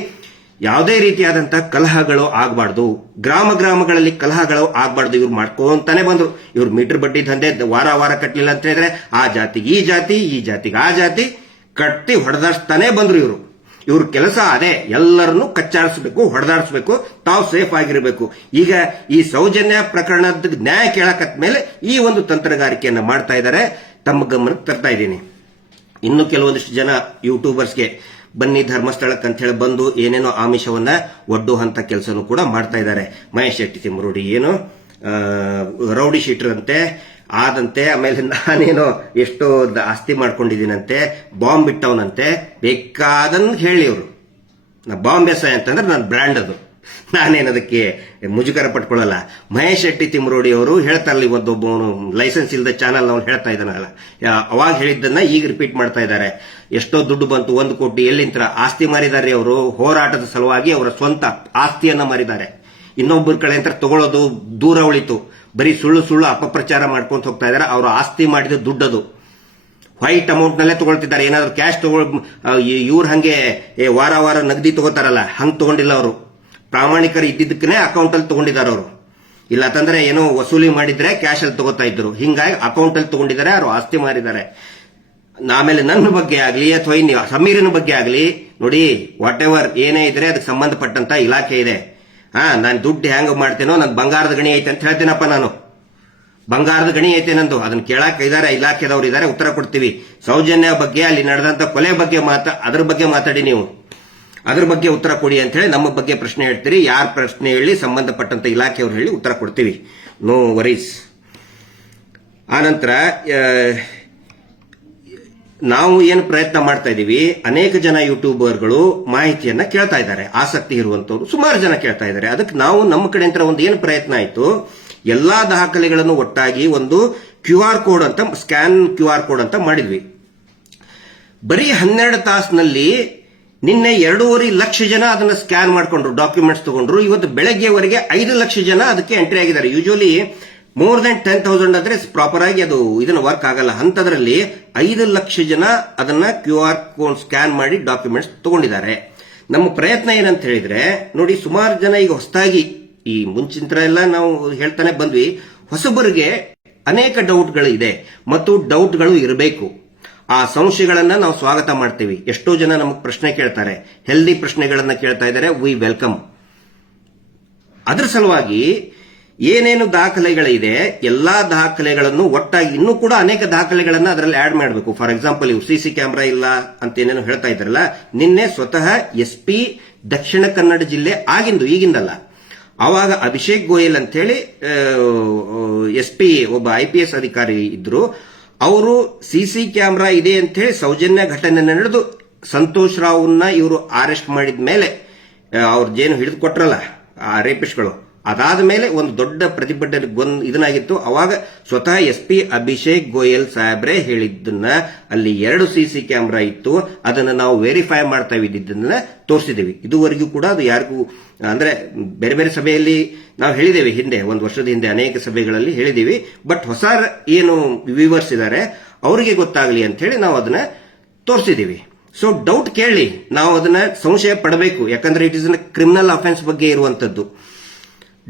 ಯಾವುದೇ ರೀತಿಯಾದಂತಹ ಕಲಹಗಳು ಆಗಬಾರ್ದು ಗ್ರಾಮ ಗ್ರಾಮಗಳಲ್ಲಿ ಕಲಹಗಳು ಆಗಬಾರ್ದು ಇವ್ರು ಮಾಡ್ಕೊಂತಾನೆ ಬಂದ್ರು ಇವ್ರು ಮೀಟರ್ ಬಡ್ಡಿ ದಂಧೆ ವಾರ ವಾರ ಕಟ್ಟಲಿಲ್ಲ ಅಂತ ಹೇಳಿದ್ರೆ ಆ ಜಾತಿಗೆ ಈ ಜಾತಿ ಈ ಜಾತಿಗೆ ಆ ಜಾತಿ ಕಟ್ಟಿ ಹೊಡೆದಾಡ್ಸ್ತಾನೆ ಬಂದ್ರು ಇವರು ಇವ್ರ ಕೆಲಸ ಅದೇ ಎಲ್ಲರನ್ನೂ ಕಚ್ಚಾಡಿಸ್ಬೇಕು ಹೊಡೆದಾಡಿಸ್ಬೇಕು ತಾವು ಸೇಫ್ ಆಗಿರಬೇಕು ಈಗ ಈ ಸೌಜನ್ಯ ಪ್ರಕರಣದ ನ್ಯಾಯ ಕೇಳಕತ್ ಮೇಲೆ ಈ ಒಂದು ತಂತ್ರಗಾರಿಕೆಯನ್ನು ಮಾಡ್ತಾ ಇದ್ದಾರೆ ತಮ್ಮ ಗಮನಕ್ಕೆ ತರ್ತಾ ಇದ್ದೀನಿ ಇನ್ನು ಕೆಲವೊಂದಿಷ್ಟು ಜನ ಯೂಟ್ಯೂಬರ್ಸ್ಗೆ ಬನ್ನಿ ಧರ್ಮಸ್ಥಳಕ್ಕೆ ಹೇಳಿ ಬಂದು ಏನೇನೋ ಆಮಿಷವನ್ನ ಒಡ್ಡುವಂತ ಕೆಲಸನೂ ಕೂಡ ಮಾಡ್ತಾ ಇದ್ದಾರೆ ಮಹೇಶ್ ಶೆಟ್ಟಿ ತಿಮ್ಮರೋಡಿ ಏನು ರೌಡಿ ಶೀಟ್ರಂತೆ ಆದಂತೆ ಆಮೇಲೆ ನಾನೇನೋ ಎಷ್ಟೋ ಆಸ್ತಿ ಮಾಡ್ಕೊಂಡಿದ್ದೀನಂತೆ ಬಾಂಬ್ ಬಿಟ್ಟವನಂತೆ ಬೇಕಾದನ್ ಹೇಳಿ ಅವರು ನಾ ಬಾಂಬೆ ಸಾಯ್ ಅಂತಂದ್ರೆ ನನ್ನ ಬ್ರ್ಯಾಂಡ್ ಅದು ಅದಕ್ಕೆ ಮುಜುಗರ ಪಟ್ಕೊಳ್ಳಲ್ಲ ಮಹೇಶ್ ಶೆಟ್ಟಿ ತಿಮ್ರೋಡಿ ಅವರು ಹೇಳ್ತಾರಲ್ಲ ಅವನು ಲೈಸೆನ್ಸ್ ಇಲ್ಲದ ಚಾನಲ್ ಅವನು ಹೇಳ್ತಾ ಇದ್ದಾನಲ್ಲ ಅವಾಗ ಹೇಳಿದ್ದನ್ನ ಈಗ ರಿಪೀಟ್ ಮಾಡ್ತಾ ಇದ್ದಾರೆ ಎಷ್ಟೋ ದುಡ್ಡು ಬಂತು ಒಂದು ಕೋಟಿ ಎಲ್ಲಿಂತರ ಆಸ್ತಿ ಮಾರಿದ್ದಾರೆ ಅವರು ಹೋರಾಟದ ಸಲುವಾಗಿ ಅವರ ಸ್ವಂತ ಆಸ್ತಿಯನ್ನ ಮಾರಿದ್ದಾರೆ ಇನ್ನೊಬ್ಬರ ಕಡೆ ಅಂತ ತಗೊಳ್ಳೋದು ದೂರ ಉಳಿತು ಬರೀ ಸುಳ್ಳು ಸುಳ್ಳು ಅಪಪ್ರಚಾರ ಮಾಡ್ಕೊಂತ ಹೋಗ್ತಾ ಇದ್ದಾರೆ ಅವರು ಆಸ್ತಿ ಮಾಡಿದ ದುಡ್ಡದು ವೈಟ್ ಅಮೌಂಟ್ನಲ್ಲೇ ತಗೊಳ್ತಿದ್ದಾರೆ ಏನಾದರೂ ಕ್ಯಾಶ್ ತಗೊಳ್ ಇವ್ರು ಹಂಗೆ ವಾರ ವಾರ ನಗದಿ ತಗೋತಾರಲ್ಲ ಹಂಗೆ ತಗೊಂಡಿಲ್ಲ ಅವರು ಪ್ರಾಮಾಣಿಕರು ಅಕೌಂಟ್ ಅಲ್ಲಿ ತಗೊಂಡಿದ್ದಾರೆ ಅವರು ಇಲ್ಲ ತಂದ್ರೆ ಏನೋ ವಸೂಲಿ ಮಾಡಿದ್ರೆ ಕ್ಯಾಶ್ ಅಲ್ಲಿ ತಗೋತಾ ಇದ್ರು ಹಿಂಗಾಗಿ ಅಕೌಂಟ್ ಅಲ್ಲಿ ತಗೊಂಡಿದ್ದಾರೆ ಅವರು ಆಸ್ತಿ ಮಾರಿದ್ದಾರೆ ಆಮೇಲೆ ನನ್ನ ಬಗ್ಗೆ ಆಗಲಿ ಅಥವಾ ಇನ್ನು ಸಮೀರಿನ ಬಗ್ಗೆ ಆಗಲಿ ನೋಡಿ ವಾಟ್ ಎವರ್ ಏನೇ ಇದ್ರೆ ಅದಕ್ಕೆ ಸಂಬಂಧಪಟ್ಟಂತ ಇಲಾಖೆ ಇದೆ ಹಾ ನಾನು ದುಡ್ಡು ಹ್ಯಾಂಗ್ ಮಾಡ್ತೇನೋ ನನ್ನ ಬಂಗಾರದ ಗಣಿ ಐತೆ ಅಂತ ಹೇಳ್ತೇನಪ್ಪ ನಾನು ಬಂಗಾರದ ಗಣಿ ಐತೆ ನಂದು ಅದನ್ನ ಕೇಳಕ್ಕೆ ಇದಾರೆ ಇಲಾಖೆದವ್ರು ಇದಾರೆ ಉತ್ತರ ಕೊಡ್ತೀವಿ ಸೌಜನ್ಯ ಬಗ್ಗೆ ಅಲ್ಲಿ ನಡೆದಂತ ಕೊಲೆ ಬಗ್ಗೆ ಮಾತಾ ಅದ್ರ ಬಗ್ಗೆ ಮಾತಾಡಿ ನೀವು ಅದ್ರ ಬಗ್ಗೆ ಉತ್ತರ ಕೊಡಿ ಅಂತ ಹೇಳಿ ನಮ್ಮ ಬಗ್ಗೆ ಪ್ರಶ್ನೆ ಹೇಳ್ತೀರಿ ಯಾರ ಪ್ರಶ್ನೆ ಹೇಳಿ ಸಂಬಂಧಪಟ್ಟಂತ ಇಲಾಖೆಯವ್ರು ಹೇಳಿ ಉತ್ತರ ಕೊಡ್ತೀವಿ ನೋ ವರೀಸ್ ಆನಂತರ ನಾವು ಏನು ಪ್ರಯತ್ನ ಮಾಡ್ತಾ ಇದ್ದೀವಿ ಅನೇಕ ಜನ ಯೂಟ್ಯೂಬರ್ಗಳು ಮಾಹಿತಿಯನ್ನ ಕೇಳ್ತಾ ಇದ್ದಾರೆ ಆಸಕ್ತಿ ಇರುವಂತವ್ರು ಸುಮಾರು ಜನ ಕೇಳ್ತಾ ಇದ್ದಾರೆ ಅದಕ್ಕೆ ನಾವು ನಮ್ಮ ಕಡೆ ಒಂದು ಏನು ಪ್ರಯತ್ನ ಆಯಿತು ಎಲ್ಲಾ ದಾಖಲೆಗಳನ್ನು ಒಟ್ಟಾಗಿ ಒಂದು ಕ್ಯೂ ಆರ್ ಕೋಡ್ ಅಂತ ಸ್ಕ್ಯಾನ್ ಕ್ಯೂ ಆರ್ ಕೋಡ್ ಅಂತ ಮಾಡಿದ್ವಿ ಬರೀ ಹನ್ನೆರಡು ತಾಸಿನಲ್ಲಿ ನಿನ್ನೆ ಎರಡೂವರೆ ಲಕ್ಷ ಜನ ಅದನ್ನ ಸ್ಕ್ಯಾನ್ ಮಾಡಿಕೊಂಡ್ರು ಡಾಕ್ಯುಮೆಂಟ್ಸ್ ತಗೊಂಡ್ರು ಇವತ್ತು ಬೆಳಗ್ಗೆವರೆಗೆ ಐದು ಲಕ್ಷ ಜನ ಅದಕ್ಕೆ ಎಂಟ್ರಿ ಆಗಿದ್ದಾರೆ usually more than ten thousand ಆದ್ರೆ ಪ್ರಾಪರ್ ಆಗಿ ಅದು ಇದನ್ನ ವರ್ಕ್ ಆಗಲ್ಲ ಅಂತದ್ರಲ್ಲಿ ಐದು ಲಕ್ಷ ಜನ ಅದನ್ನ ಕ್ಯೂ ಆರ್ ಕೋಡ್ ಸ್ಕ್ಯಾನ್ ಮಾಡಿ ಡಾಕ್ಯುಮೆಂಟ್ಸ್ ತಗೊಂಡಿದ್ದಾರೆ ನಮ್ಮ ಪ್ರಯತ್ನ ಏನಂತ ಹೇಳಿದ್ರೆ ನೋಡಿ ಸುಮಾರು ಜನ ಈಗ ಹೊಸದಾಗಿ ಈ ಮುಂಚಿಂತ ಎಲ್ಲ ನಾವು ಹೇಳ್ತಾನೆ ಬಂದ್ವಿ ಹೊಸಬರಿಗೆ ಅನೇಕ ಡೌಟ್ಗಳು ಇದೆ ಮತ್ತು ಡೌಟ್ಗಳು ಇರಬೇಕು ಆ ಸಂಶಯಗಳನ್ನ ನಾವು ಸ್ವಾಗತ ಮಾಡ್ತೀವಿ ಎಷ್ಟೋ ಜನ ನಮಗೆ ಪ್ರಶ್ನೆ ಕೇಳ್ತಾರೆ ಹೆಲ್ದಿ ಪ್ರಶ್ನೆಗಳನ್ನ ಕೇಳ್ತಾ ಇದ್ದಾರೆ ವಿ ವೆಲ್ಕಮ್ ಅದರ ಸಲುವಾಗಿ ಏನೇನು ದಾಖಲೆಗಳಿದೆ ಎಲ್ಲಾ ದಾಖಲೆಗಳನ್ನು ಒಟ್ಟಾಗಿ ಇನ್ನೂ ಕೂಡ ಅನೇಕ ದಾಖಲೆಗಳನ್ನ ಅದರಲ್ಲಿ ಆಡ್ ಮಾಡಬೇಕು ಫಾರ್ ಎಕ್ಸಾಂಪಲ್ ಇವು ಸಿಸಿ ಕ್ಯಾಮ್ರಾ ಇಲ್ಲ ಅಂತ ಏನೇನು ಹೇಳ್ತಾ ಇದ್ರಲ್ಲ ನಿನ್ನೆ ಸ್ವತಃ ಎಸ್ ಪಿ ದಕ್ಷಿಣ ಕನ್ನಡ ಜಿಲ್ಲೆ ಆಗಿಂದು ಈಗಿಂದಲ್ಲ ಆವಾಗ ಅಭಿಷೇಕ್ ಗೋಯಲ್ ಹೇಳಿ ಎಸ್ ಪಿ ಒಬ್ಬ ಐ ಪಿ ಎಸ್ ಅಧಿಕಾರಿ ಇದ್ರು ಅವರು ಸಿಸಿ ಕ್ಯಾಮ್ರಾ ಇದೆ ಅಂತ ಹೇಳಿ ಸೌಜನ್ಯ ಘಟನೆ ನಡೆದು ಸಂತೋಷ್ ರಾವ್ನ ಇವರು ಅರೆಸ್ಟ್ ಮಾಡಿದ ಮೇಲೆ ಅವ್ರ ಜೇನು ಹಿಡಿದು ಕೊಟ್ರಲ್ಲ ಆ ರೇಪಿಸ್ಟ್ಗಳು ಅದಾದ ಮೇಲೆ ಒಂದು ದೊಡ್ಡ ಪ್ರತಿಭಟನೆ ಇದನ್ನಾಗಿತ್ತು ಅವಾಗ ಸ್ವತಃ ಎಸ್ ಪಿ ಅಭಿಷೇಕ್ ಗೋಯಲ್ ಸಾಹೇಬ್ರೆ ಹೇಳಿದ್ದನ್ನ ಅಲ್ಲಿ ಎರಡು ಸಿ ಸಿ ಕ್ಯಾಮ್ರಾ ಇತ್ತು ಅದನ್ನು ನಾವು ವೆರಿಫೈ ಮಾಡ್ತಾ ಇದ್ದಿದ್ದನ್ನ ತೋರಿಸಿದೀವಿ ಇದುವರೆಗೂ ಕೂಡ ಅದು ಯಾರಿಗೂ ಅಂದ್ರೆ ಬೇರೆ ಬೇರೆ ಸಭೆಯಲ್ಲಿ ನಾವು ಹೇಳಿದ್ದೇವೆ ಹಿಂದೆ ಒಂದು ವರ್ಷದ ಹಿಂದೆ ಅನೇಕ ಸಭೆಗಳಲ್ಲಿ ಹೇಳಿದ್ದೀವಿ ಬಟ್ ಹೊಸ ಏನು ವ್ಯೂವರ್ಸ್ ಇದ್ದಾರೆ ಅವರಿಗೆ ಗೊತ್ತಾಗಲಿ ಅಂತ ಹೇಳಿ ನಾವು ಅದನ್ನ ತೋರಿಸಿದೀವಿ ಸೊ ಡೌಟ್ ಕೇಳಿ ನಾವು ಅದನ್ನ ಸಂಶಯ ಪಡಬೇಕು ಯಾಕಂದ್ರೆ ಇಟ್ ಇಸ್ ಕ್ರಿಮಿನಲ್ ಅಫೆನ್ಸ್ ಬಗ್ಗೆ ಇರುವಂತದ್ದು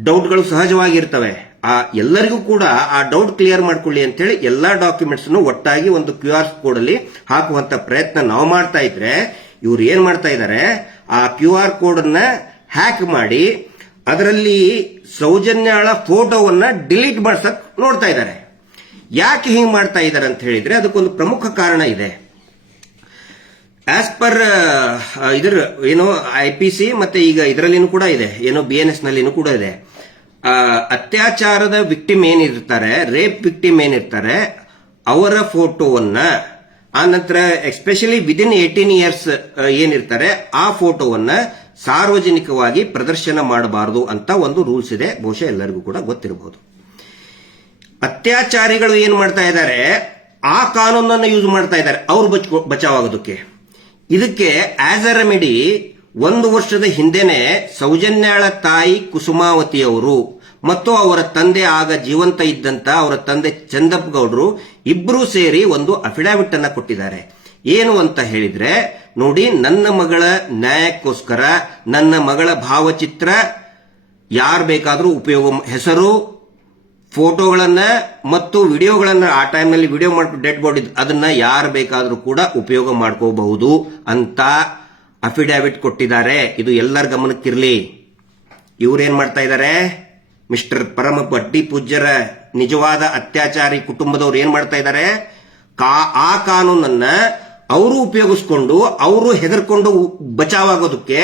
ಡೌಟ್ಗಳು ಸಹಜವಾಗಿರ್ತವೆ ಆ ಎಲ್ಲರಿಗೂ ಕೂಡ ಆ ಡೌಟ್ ಕ್ಲಿಯರ್ ಮಾಡ್ಕೊಳ್ಳಿ ಅಂತೇಳಿ ಎಲ್ಲಾ ಡಾಕ್ಯುಮೆಂಟ್ಸ್ ಒಟ್ಟಾಗಿ ಒಂದು ಕ್ಯೂ ಆರ್ ಕೋಡ್ ಅಲ್ಲಿ ಹಾಕುವಂತ ಪ್ರಯತ್ನ ನಾವು ಮಾಡ್ತಾ ಇದ್ರೆ ಇವ್ರು ಏನ್ ಮಾಡ್ತಾ ಇದಾರೆ ಆ ಕ್ಯೂ ಆರ್ ಕೋಡ್ ಅನ್ನ ಹ್ಯಾಕ್ ಮಾಡಿ ಅದರಲ್ಲಿ ಸೌಜನ್ಯಳ ಫೋಟೋವನ್ನ ಡಿಲೀಟ್ ಮಾಡ್ಸಕ್ ನೋಡ್ತಾ ಇದ್ದಾರೆ ಯಾಕೆ ಹಿಂಗ್ ಮಾಡ್ತಾ ಇದಾರೆ ಅಂತ ಹೇಳಿದ್ರೆ ಅದಕ್ಕೊಂದು ಪ್ರಮುಖ ಕಾರಣ ಇದೆ ಆಸ್ ಪರ್ ಇದ್ರ ಏನು ಐ ಪಿ ಸಿ ಮತ್ತೆ ಈಗ ಇದರಲ್ಲಿನೂ ಕೂಡ ಇದೆ ಏನೋ ಬಿ ಎನ್ ಎಸ್ ನಲ್ಲಿನೂ ಕೂಡ ಇದೆ ಅತ್ಯಾಚಾರದ ವಿಕ್ಟಿಮ್ ಏನಿರ್ತಾರೆ ರೇಪ್ ವಿಕ್ಟಿಮ್ ಏನಿರ್ತಾರೆ ಅವರ ಫೋಟೋವನ್ನ ಆ ನಂತರ ಎಸ್ಪೆಷಲಿ ವಿದಿನ್ ಏಟೀನ್ ಇಯರ್ಸ್ ಏನಿರ್ತಾರೆ ಆ ಫೋಟೋವನ್ನ ಸಾರ್ವಜನಿಕವಾಗಿ ಪ್ರದರ್ಶನ ಮಾಡಬಾರದು ಅಂತ ಒಂದು ರೂಲ್ಸ್ ಇದೆ ಬಹುಶಃ ಎಲ್ಲರಿಗೂ ಕೂಡ ಗೊತ್ತಿರಬಹುದು ಅತ್ಯಾಚಾರಿಗಳು ಏನ್ ಮಾಡ್ತಾ ಇದ್ದಾರೆ ಆ ಕಾನೂನನ್ನು ಯೂಸ್ ಮಾಡ್ತಾ ಇದ್ದಾರೆ ಅವ್ರು ಬಚಾವಾಗೋದಕ್ಕೆ ಇದಕ್ಕೆ ಆಸ್ ಅ ರೆಮಿಡಿ ಒಂದು ವರ್ಷದ ಹಿಂದೆನೆ ಸೌಜನ್ಯಾಳ ತಾಯಿ ಕುಸುಮಾವತಿ ಅವರು ಮತ್ತು ಅವರ ತಂದೆ ಆಗ ಜೀವಂತ ಇದ್ದಂತ ಅವರ ತಂದೆ ಚಂದಪ್ಪ ಗೌಡರು ಇಬ್ಬರೂ ಸೇರಿ ಒಂದು ಅಫಿಡಾವಿಟ್ ಅನ್ನ ಕೊಟ್ಟಿದ್ದಾರೆ ಏನು ಅಂತ ಹೇಳಿದ್ರೆ ನೋಡಿ ನನ್ನ ಮಗಳ ನ್ಯಾಯಕ್ಕೋಸ್ಕರ ನನ್ನ ಮಗಳ ಭಾವಚಿತ್ರ ಯಾರು ಬೇಕಾದರೂ ಉಪಯೋಗ ಹೆಸರು ಫೋಟೋಗಳನ್ನ ಮತ್ತು ವಿಡಿಯೋಗಳನ್ನ ಆ ಟೈಮ್ನಲ್ಲಿ ವಿಡಿಯೋ ಮಾಡಿ ಡೆಡ್ ಬಾಡಿ ಅದನ್ನ ಯಾರು ಬೇಕಾದರೂ ಕೂಡ ಉಪಯೋಗ ಮಾಡ್ಕೋಬಹುದು ಅಂತ ಅಫಿಡಾವಿಟ್ ಕೊಟ್ಟಿದ್ದಾರೆ ಇದು ಎಲ್ಲರ ಗಮನಕ್ಕಿರಲಿ ಇವ್ರೇನ್ ಮಾಡ್ತಾ ಇದ್ದಾರೆ ಮಿಸ್ಟರ್ ಪರಮ ಬಡ್ಡಿ ಪೂಜ್ಯರ ನಿಜವಾದ ಅತ್ಯಾಚಾರಿ ಕುಟುಂಬದವ್ರು ಏನ್ ಮಾಡ್ತಾ ಇದ್ದಾರೆ ಆ ಕಾನೂನನ್ನ ಅವರು ಉಪಯೋಗಿಸ್ಕೊಂಡು ಅವರು ಹೆದರ್ಕೊಂಡು ಬಚಾವಾಗೋದಕ್ಕೆ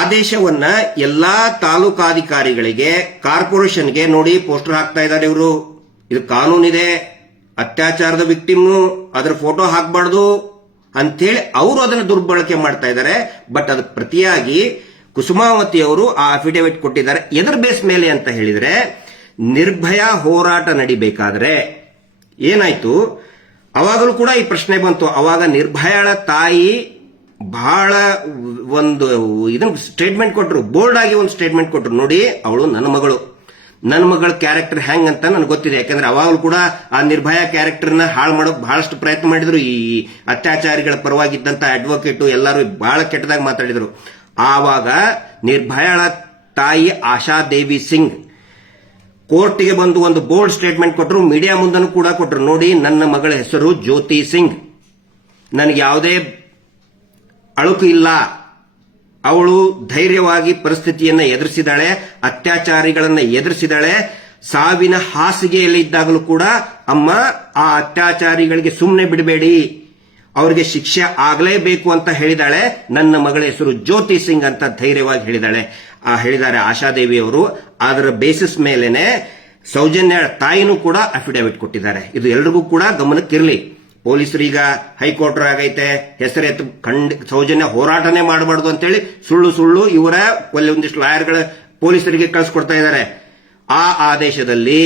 ಆದೇಶವನ್ನ ಎಲ್ಲಾ ತಾಲೂಕಾಧಿಕಾರಿಗಳಿಗೆ ಕಾರ್ಪೊರೇಷನ್ಗೆ ನೋಡಿ ಪೋಸ್ಟರ್ ಹಾಕ್ತಾ ಇದ್ದಾರೆ ಇವರು ಇದು ಕಾನೂನಿದೆ ಅತ್ಯಾಚಾರದ ವಿಕ್ಟಿಮ್ನು ಅದರ ಫೋಟೋ ಹಾಕಬಾರ್ದು ಅಂಥೇಳಿ ಅವರು ಅದನ್ನು ದುರ್ಬಳಕೆ ಮಾಡ್ತಾ ಇದ್ದಾರೆ ಬಟ್ ಅದಕ್ಕೆ ಪ್ರತಿಯಾಗಿ ಕುಸುಮಾವತಿ ಅವರು ಆ ಅಫಿಡೇವಿಟ್ ಕೊಟ್ಟಿದ್ದಾರೆ ಎದರ್ ಬೇಸ್ ಮೇಲೆ ಅಂತ ಹೇಳಿದರೆ ನಿರ್ಭಯ ಹೋರಾಟ ನಡಿಬೇಕಾದ್ರೆ ಏನಾಯ್ತು ಅವಾಗಲೂ ಕೂಡ ಈ ಪ್ರಶ್ನೆ ಬಂತು ಅವಾಗ ನಿರ್ಭಯಳ ತಾಯಿ ಬಹಳ ಒಂದು ಇದನ್ನ ಸ್ಟೇಟ್ಮೆಂಟ್ ಕೊಟ್ಟರು ಬೋಲ್ಡ್ ಆಗಿ ಒಂದು ಸ್ಟೇಟ್ಮೆಂಟ್ ಕೊಟ್ಟರು ನೋಡಿ ಅವಳು ನನ್ನ ಮಗಳು ನನ್ನ ಮಗಳ ಕ್ಯಾರೆಕ್ಟರ್ ಹ್ಯಾಂಗ್ ಅಂತ ನನಗೆ ಗೊತ್ತಿದೆ ಯಾಕಂದ್ರೆ ಅವಾಗಲೂ ಕೂಡ ಆ ನಿರ್ಭಯ ಕ್ಯಾರೆಕ್ಟರ್ನ ಹಾಳು ಮಾಡೋಕೆ ಬಹಳಷ್ಟು ಪ್ರಯತ್ನ ಮಾಡಿದ್ರು ಈ ಅತ್ಯಾಚಾರಿಗಳ ಪರವಾಗಿದ್ದಂತ ಅಡ್ವೊಕೇಟು ಎಲ್ಲರೂ ಬಹಳ ಕೆಟ್ಟದಾಗಿ ಮಾತಾಡಿದರು ಆವಾಗ ನಿರ್ಭಯಾಳ ತಾಯಿ ಆಶಾ ದೇವಿ ಸಿಂಗ್ ಕೋರ್ಟ್ಗೆ ಬಂದು ಒಂದು ಬೋಲ್ಡ್ ಸ್ಟೇಟ್ಮೆಂಟ್ ಕೊಟ್ಟರು ಮೀಡಿಯಾ ಮುಂದನೂ ಕೂಡ ಕೊಟ್ಟರು ನೋಡಿ ನನ್ನ ಮಗಳ ಹೆಸರು ಜ್ಯೋತಿ ಸಿಂಗ್ ನನಗೆ ಯಾವುದೇ ಅಳುಕು ಇಲ್ಲ ಅವಳು ಧೈರ್ಯವಾಗಿ ಪರಿಸ್ಥಿತಿಯನ್ನು ಎದುರಿಸಿದಾಳೆ ಅತ್ಯಾಚಾರಿಗಳನ್ನ ಎದುರಿಸಿದಾಳೆ ಸಾವಿನ ಹಾಸಿಗೆಯಲ್ಲಿ ಇದ್ದಾಗಲೂ ಕೂಡ ಅಮ್ಮ ಆ ಅತ್ಯಾಚಾರಿಗಳಿಗೆ ಸುಮ್ಮನೆ ಬಿಡಬೇಡಿ ಅವರಿಗೆ ಶಿಕ್ಷೆ ಆಗಲೇಬೇಕು ಅಂತ ಹೇಳಿದಾಳೆ ನನ್ನ ಮಗಳ ಹೆಸರು ಜ್ಯೋತಿ ಸಿಂಗ್ ಅಂತ ಧೈರ್ಯವಾಗಿ ಹೇಳಿದಾಳೆ ಆ ಹೇಳಿದ್ದಾರೆ ಆಶಾದೇವಿ ಅವರು ಅದರ ಬೇಸಿಸ್ ಮೇಲೆನೆ ಸೌಜನ್ಯ ತಾಯಿನೂ ಕೂಡ ಅಫಿಡವಿಟ್ ಕೊಟ್ಟಿದ್ದಾರೆ ಇದು ಎಲ್ರಿಗೂ ಕೂಡ ಗಮನಕ್ಕಿರಲಿ ಈಗ ಹೈಕೋರ್ಟ್ ಆಗೈತೆ ಹೆಸರೆತ್ತು ಖಂಡ ಸೌಜನ್ಯ ಹೋರಾಟನೇ ಮಾಡಬಾರ್ದು ಅಂತೇಳಿ ಸುಳ್ಳು ಸುಳ್ಳು ಇವರ ಒಂದಿಷ್ಟು ಲಾಯರ್ಗಳ ಪೊಲೀಸರಿಗೆ ಕಳಿಸ್ಕೊಡ್ತಾ ಇದ್ದಾರೆ ಆ ಆದೇಶದಲ್ಲಿ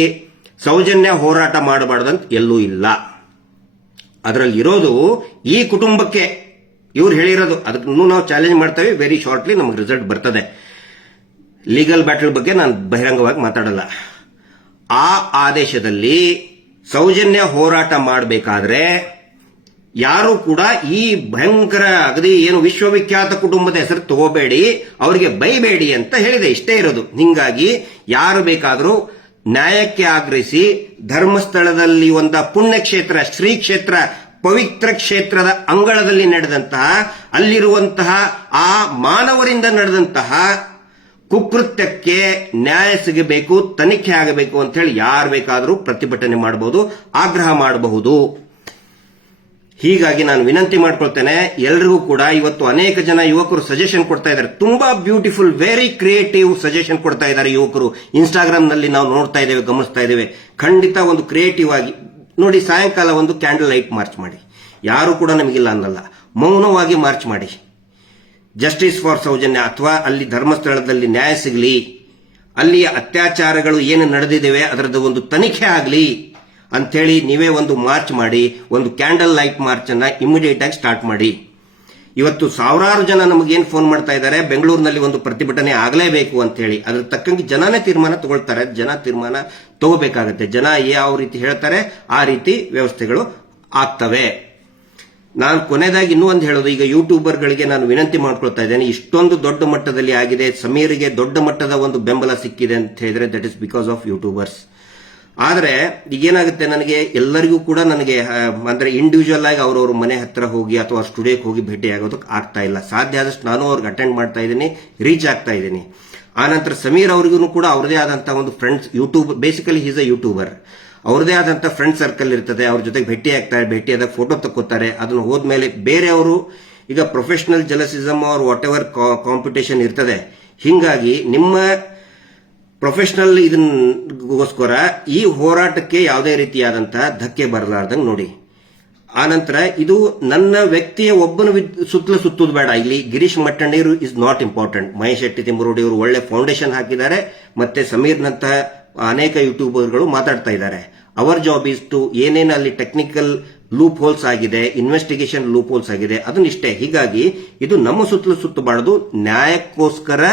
ಸೌಜನ್ಯ ಹೋರಾಟ ಮಾಡಬಾರ್ದಂತ ಎಲ್ಲೂ ಇಲ್ಲ ಅದರಲ್ಲಿ ಇರೋದು ಈ ಕುಟುಂಬಕ್ಕೆ ಇವ್ರು ಹೇಳಿರೋದು ಅದಕ್ಕೂ ನಾವು ಚಾಲೆಂಜ್ ಮಾಡ್ತೇವೆ ವೆರಿ ಶಾರ್ಟ್ಲಿ ನಮ್ಗೆ ರಿಸಲ್ಟ್ ಬರ್ತದೆ ಲೀಗಲ್ ಬ್ಯಾಟಲ್ ಬಗ್ಗೆ ನಾನು ಬಹಿರಂಗವಾಗಿ ಮಾತಾಡಲ್ಲ ಆ ಆದೇಶದಲ್ಲಿ ಸೌಜನ್ಯ ಹೋರಾಟ ಮಾಡಬೇಕಾದ್ರೆ ಯಾರು ಕೂಡ ಈ ಭಯಂಕರ ಅಗದಿ ಏನು ವಿಶ್ವವಿಖ್ಯಾತ ಕುಟುಂಬದ ಹೆಸರು ತಗೋಬೇಡಿ ಅವರಿಗೆ ಬೈಬೇಡಿ ಅಂತ ಹೇಳಿದೆ ಇಷ್ಟೇ ಇರೋದು ಹಿಂಗಾಗಿ ಯಾರು ಬೇಕಾದರೂ ನ್ಯಾಯಕ್ಕೆ ಆಗ್ರಹಿಸಿ ಧರ್ಮಸ್ಥಳದಲ್ಲಿ ಒಂದ ಪುಣ್ಯಕ್ಷೇತ್ರ ಶ್ರೀ ಕ್ಷೇತ್ರ ಪವಿತ್ರ ಕ್ಷೇತ್ರದ ಅಂಗಳದಲ್ಲಿ ನಡೆದಂತಹ ಅಲ್ಲಿರುವಂತಹ ಆ ಮಾನವರಿಂದ ನಡೆದಂತಹ ಕುಕೃತ್ಯಕ್ಕೆ ನ್ಯಾಯ ಸಿಗಬೇಕು ತನಿಖೆ ಆಗಬೇಕು ಅಂತ ಹೇಳಿ ಯಾರು ಬೇಕಾದರೂ ಪ್ರತಿಭಟನೆ ಮಾಡಬಹುದು ಆಗ್ರಹ ಮಾಡಬಹುದು ಹೀಗಾಗಿ ನಾನು ವಿನಂತಿ ಮಾಡ್ಕೊಳ್ತೇನೆ ಎಲ್ರಿಗೂ ಕೂಡ ಇವತ್ತು ಅನೇಕ ಜನ ಯುವಕರು ಸಜೆಷನ್ ಕೊಡ್ತಾ ಇದ್ದಾರೆ ತುಂಬಾ ಬ್ಯೂಟಿಫುಲ್ ವೆರಿ ಕ್ರಿಯೇಟಿವ್ ಸಜೆಷನ್ ಕೊಡ್ತಾ ಇದ್ದಾರೆ ಯುವಕರು ಇನ್ಸ್ಟಾಗ್ರಾಮ್ ನಲ್ಲಿ ನಾವು ನೋಡ್ತಾ ಇದ್ದೇವೆ ಗಮನಿಸ್ತಾ ಇದ್ದೇವೆ ಖಂಡಿತ ಒಂದು ಕ್ರಿಯೇಟಿವ್ ಆಗಿ ನೋಡಿ ಸಾಯಂಕಾಲ ಒಂದು ಕ್ಯಾಂಡಲ್ ಲೈಟ್ ಮಾರ್ಚ್ ಮಾಡಿ ಯಾರು ಕೂಡ ನಮಗಿಲ್ಲ ಅನ್ನಲ್ಲ ಮೌನವಾಗಿ ಮಾರ್ಚ್ ಮಾಡಿ ಜಸ್ಟಿಸ್ ಫಾರ್ ಸೌಜನ್ಯ ಅಥವಾ ಅಲ್ಲಿ ಧರ್ಮಸ್ಥಳದಲ್ಲಿ ನ್ಯಾಯ ಸಿಗಲಿ ಅಲ್ಲಿಯ ಅತ್ಯಾಚಾರಗಳು ಏನು ನಡೆದಿದ್ದೇವೆ ಅದರದ್ದು ಒಂದು ತನಿಖೆ ಆಗಲಿ ಅಂಥೇಳಿ ನೀವೇ ಒಂದು ಮಾರ್ಚ್ ಮಾಡಿ ಒಂದು ಕ್ಯಾಂಡಲ್ ಲೈಟ್ ಮಾರ್ಚ್ ಅನ್ನ ಇಮಿಡಿಯೇಟ್ ಆಗಿ ಸ್ಟಾರ್ಟ್ ಮಾಡಿ ಇವತ್ತು ಸಾವಿರಾರು ಜನ ನಮಗೇನು ಫೋನ್ ಮಾಡ್ತಾ ಇದ್ದಾರೆ ಬೆಂಗಳೂರಿನಲ್ಲಿ ಒಂದು ಪ್ರತಿಭಟನೆ ಆಗಲೇಬೇಕು ಅಂತ ಹೇಳಿ ಅದ್ರ ತಕ್ಕಂಗೆ ಜನನೇ ತೀರ್ಮಾನ ತಗೊಳ್ತಾರೆ ಜನ ತೀರ್ಮಾನ ತಗೋಬೇಕಾಗತ್ತೆ ಜನ ಯಾವ ರೀತಿ ಹೇಳ್ತಾರೆ ಆ ರೀತಿ ವ್ಯವಸ್ಥೆಗಳು ಆಗ್ತವೆ ನಾನು ಕೊನೆಯದಾಗಿ ಇನ್ನೂ ಒಂದು ಹೇಳೋದು ಈಗ ಯೂಟ್ಯೂಬರ್ಗಳಿಗೆ ನಾನು ವಿನಂತಿ ಮಾಡ್ಕೊಳ್ತಾ ಇದ್ದೇನೆ ಇಷ್ಟೊಂದು ದೊಡ್ಡ ಮಟ್ಟದಲ್ಲಿ ಆಗಿದೆ ಸಮೀರಿಗೆ ದೊಡ್ಡ ಮಟ್ಟದ ಒಂದು ಬೆಂಬಲ ಸಿಕ್ಕಿದೆ ಅಂತ ಹೇಳಿದ್ರೆ that is because of YouTubers ಆದರೆ ಈಗೇನಾಗುತ್ತೆ ನನಗೆ ಎಲ್ಲರಿಗೂ ಕೂಡ ನನಗೆ ಅಂದರೆ ಇಂಡಿವಿಜುವಲ್ ಆಗಿ ಅವರವ್ರ ಮನೆ ಹತ್ರ ಹೋಗಿ ಅಥವಾ ಸ್ಟುಡಿಯೋಕ್ಕೆ ಹೋಗಿ ಭೇಟಿ ಆಗೋದಕ್ಕೆ ಆಗ್ತಾ ಇಲ್ಲ ಸಾಧ್ಯ ಆದಷ್ಟು ನಾನು ಅವ್ರಿಗೆ ಅಟೆಂಡ್ ಮಾಡ್ತಾ ಇದ್ದೀನಿ ರೀಚ್ ಆಗ್ತಾ ಇದ್ದೀನಿ ಆನಂತರ ಸಮೀರ್ ಅವರಿಗೂ ಕೂಡ ಅವ್ರದೇ ಆದಂತಹ ಒಂದು friends YouTube basically he's a YouTuber ಅವ್ರದೇ ಆದಂಥ ಫ್ರೆಂಡ್ ಸರ್ಕಲ್ ಇರ್ತದೆ ಅವ್ರ ಜೊತೆಗೆ ಭೇಟಿ ಆಗ್ತಾರೆ ಭೇಟಿಯಾದಾಗ ಫೋಟೋ ತಕ್ಕೋತಾರೆ ಅದನ್ನು ಹೋದ್ಮೇಲೆ ಬೇರೆಯವರು ಈಗ ಪ್ರೊಫೆಷನಲ್ ಜಲಸಿಸಮ್ ಅವ್ರ ವಾಟ್ ಎವರ್ ಕಾಂಪಿಟೇಷನ್ ಇರ್ತದೆ ಹಿಂಗಾಗಿ ನಿಮ್ಮ ಪ್ರೊಫೆಷನಲ್ ಇದನ್ಗೋಸ್ಕರ ಈ ಹೋರಾಟಕ್ಕೆ ಯಾವುದೇ ರೀತಿಯಾದಂತಹ ಧಕ್ಕೆ ಬರಲಾರ್ದಂಗೆ ನೋಡಿ ಆನಂತರ ಇದು ನನ್ನ ವ್ಯಕ್ತಿಯ ಒಬ್ಬನ ಸುತ್ತಲೂ ಸುತ್ತೋದು ಬೇಡ ಇಲ್ಲಿ Girish ಮಟ್ಟಣ್ಣರು is not important Mahesh Shetty Thimmarodi ಅವರು ಒಳ್ಳೆ ಫೌಂಡೇಶನ್ ಹಾಕಿದ್ದಾರೆ ಮತ್ತೆ ಸಮೀರ್ನಂತಹ ಅನೇಕ ಯೂಟ್ಯೂಬರ್ಗಳು ಮಾತಾಡ್ತಾ ಇದ್ದಾರೆ ಅವರ್ ಜಾಬ್ ಇಸ್ ಟು ಏನೇನು ಅಲ್ಲಿ ಟೆಕ್ನಿಕಲ್ ಲೂಪ್ ಹೋಲ್ಸ್ ಆಗಿದೆ ಇನ್ವೆಸ್ಟಿಗೇಷನ್ ಲೂಪ್ ಹೋಲ್ಸ್ ಆಗಿದೆ ಅದನ್ನ ಇಷ್ಟೇ ಹೀಗಾಗಿ ಇದು ನಮ್ಮ ಸುತ್ತಲೂ ಸುತ್ತಬಾರದು ನ್ಯಾಯಕ್ಕೋಸ್ಕರ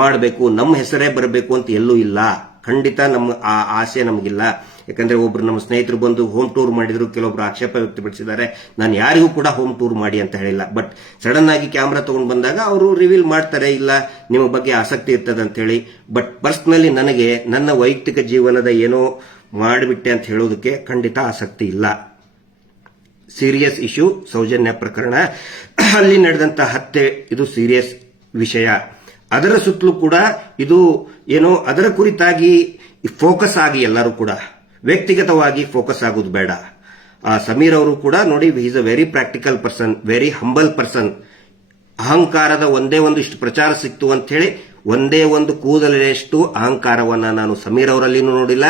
ಮಾಡಬೇಕು ನಮ್ಮ ಹೆಸರೇ ಬರಬೇಕು ಅಂತ ಎಲ್ಲೂ ಇಲ್ಲ ಖಂಡಿತ ನಮ್ಮ ಆ ಆಸೆ ನಮಗಿಲ್ಲ ಯಾಕಂದ್ರೆ ಒಬ್ರು ನಮ್ಮ ಸ್ನೇಹಿತರು ಬಂದು ಹೋಮ್ ಟೂರ್ ಮಾಡಿದ್ರು ಕೆಲವೊಬ್ರು ಆಕ್ಷೇಪ ವ್ಯಕ್ತಪಡಿಸಿದ್ದಾರೆ ನಾನು ಯಾರಿಗೂ ಕೂಡ ಹೋಮ್ ಟೂರ್ ಮಾಡಿ ಅಂತ ಹೇಳಿಲ್ಲ ಬಟ್ ಸಡನ್ ಆಗಿ ಕ್ಯಾಮ್ರಾ ತಗೊಂಡ್ ಬಂದಾಗ ಅವರು ರಿವೀಲ್ ಮಾಡ್ತಾರೆ ಇಲ್ಲ ನಿಮ್ಮ ಬಗ್ಗೆ ಆಸಕ್ತಿ ಇರ್ತದೆ ಅಂತೇಳಿ ಬಟ್ ಪರ್ಸ್ನಲಿ ನನಗೆ ನನ್ನ ವೈಯಕ್ತಿಕ ಜೀವನದ ಏನೋ ಮಾಡಿಬಿಟ್ಟೆ ಅಂತ ಹೇಳೋದಕ್ಕೆ ಖಂಡಿತ ಆಸಕ್ತಿ ಇಲ್ಲ ಸೀರಿಯಸ್ ಇಶ್ಯೂ ಸೌಜನ್ಯ ಪ್ರಕರಣ ಅಲ್ಲಿ ನಡೆದಂಥ ಹತ್ಯೆ ಇದು ಸೀರಿಯಸ್ ವಿಷಯ ಅದರ ಸುತ್ತಲೂ ಕೂಡ ಇದು ಏನೋ ಅದರ ಕುರಿತಾಗಿ ಫೋಕಸ್ ಆಗಿ ಎಲ್ಲರೂ ಕೂಡ ವ್ಯಕ್ತಿಗತವಾಗಿ ಫೋಕಸ್ ಆಗೋದು ಬೇಡ ಆ ಸಮೀರ್ ಅವರು ಕೂಡ ನೋಡಿ is a very practical person very humble person ಅಹಂಕಾರದ ಒಂದೇ ಒಂದು ಇಷ್ಟು ಪ್ರಚಾರ ಸಿಕ್ತು ಅಂತ ಹೇಳಿ ಒಂದೇ ಒಂದು ಕೂದಲಿನಷ್ಟು ಅಹಂಕಾರವನ್ನ ನಾನು ಸಮೀರ್ ಅವರಲ್ಲಿನೂ ನೋಡಿಲ್ಲ